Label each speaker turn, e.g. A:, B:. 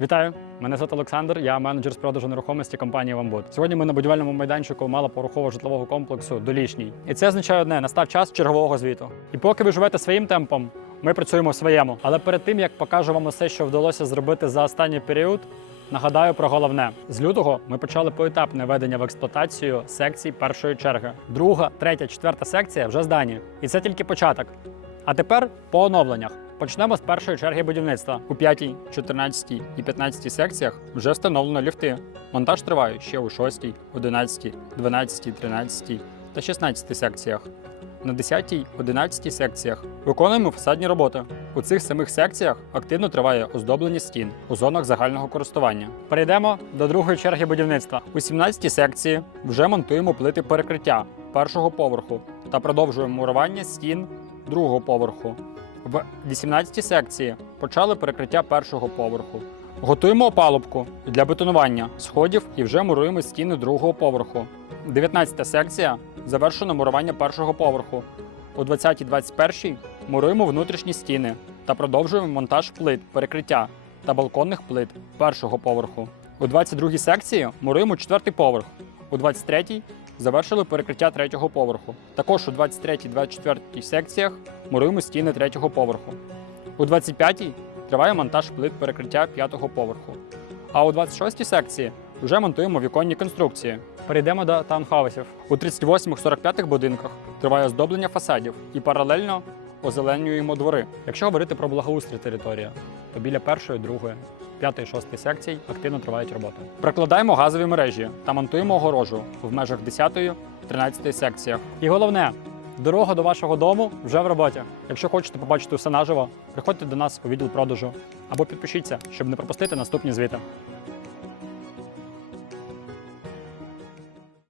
A: Вітаю! Мене звати Олександр, я менеджер з продажу нерухомості компанії Вамбуд. Сьогодні ми на будівельному майданчику малопорухового житлового комплексу Долішній. І це означає одне: настав час чергового звіту. І поки ви живете своїм темпом, ми працюємо в своєму. Але перед тим як покажу вам усе, що вдалося зробити за останній період. Нагадаю про головне: з лютого ми почали поетапне введення в експлуатацію секцій першої черги. Друга, третя, четверта секція вже здані. І це тільки початок. А тепер по оновленнях. Почнемо з першої черги будівництва. У 5, 14 і 15 секціях вже встановлено ліфти. Монтаж триває ще у 6, 11, 12, 13 та 16 секціях. На 10, 11 секціях виконуємо фасадні роботи. У цих самих секціях активно триває оздоблення стін у зонах загального користування. Перейдемо до другої черги будівництва. У 17 секції вже монтуємо плити перекриття першого поверху та продовжуємо мурування стін другого поверху. В 18 секції почали перекриття першого поверху. Готуємо опалубку для бетонування сходів і вже муруємо стіни другого поверху. 19 секція завершено мурування першого поверху. У 20-21 муруємо внутрішні стіни та продовжуємо монтаж плит перекриття та балконних плит першого поверху. У 22 секції муруємо четвертий поверх. У 23 завершили перекриття третього поверху. Також у 23-24 секціях муруємо стіни третього поверху. У 25-й триває монтаж плит перекриття п'ятого поверху. А у 26-й секції вже монтуємо віконні конструкції. Перейдемо до таунхаусів. У 38-45 будинках триває оздоблення фасадів і паралельно озеленюємо двори. Якщо говорити про благоустрій території, то біля першої, другої, п'ятої, шостої секцій активно тривають роботи. Прокладаємо газові мережі та монтуємо огорожу в межах 10-13 секціях. І головне, дорога до вашого дому вже в роботі. Якщо хочете побачити все наживо, приходьте до нас у відділ продажу або підпишіться, щоб не пропустити наступні звіти.